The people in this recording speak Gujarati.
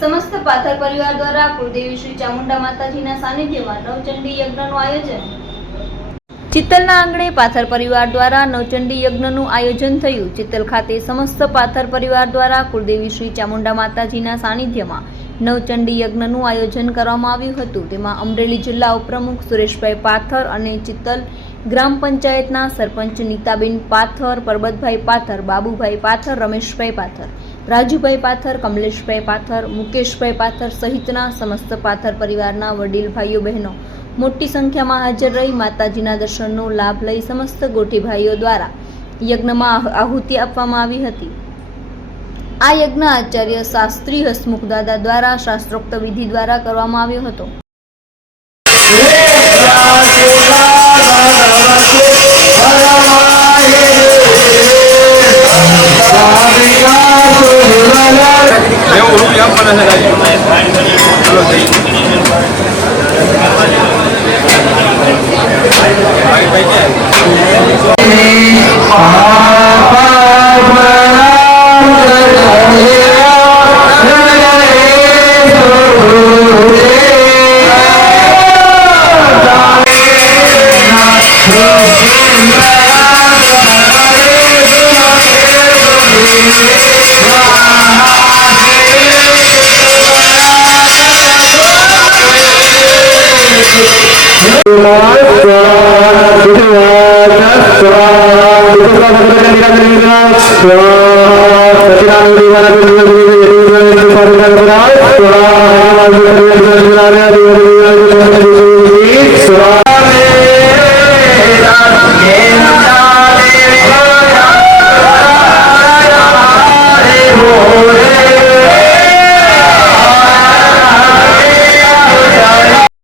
સમસ્ત પાથર પરિવાર દ્વારા કુળદેવી શ્રી ચામુંડા માતાજીના સાનિધ્યમાં નવચંડી યજ્ઞનું આયોજન. ચિત્તલના આંગણે પાથર પરિવાર દ્વારા નવચંડી યજ્ઞનું આયોજન થયું. ચિત્તલ ખાતે સમસ્ત પાથર પરિવાર દ્વારા કુળદેવી શ્રી ચામુંડા માતાજીના સાનિધ્યમાં નવચંડી યજ્ઞનું આયોજન કરવામાં આવ્યું હતું. તેમાં અમરેલી જિલ્લા ઉપપ્રમુખ સુરેશભાઈ પાથર અને ચિત્તલ ગ્રામ પંચાયતના સરપંચ નીતાબેન પાથર, પરબતભાઈ પાથર, બાબુભાઈ પાથર, રમેશભાઈ પાથર રાજુભાઈ પાથર, કમલેશભાઈ પાથર, મુકેશભાઈ પાથર સહિતના સમસ્ત પાથર પરિવારના વડીલ, ભાઈઓ, બહેનો મોટી સંખ્યામાં હાજર રહી માતાજીના દર્શનનો લાભ લઈ સમસ્ત ગોઠી ભાઈઓ દ્વારા યજ્ઞમાં આહુતિ આપવામાં આવી હતી. આ યજ્ઞ આચાર્ય શાસ્ત્રી હસમુખ દાદા દ્વારા શાસ્ત્રોક્ત વિધિ દ્વારા કરવામાં આવ્યો હતો. Surah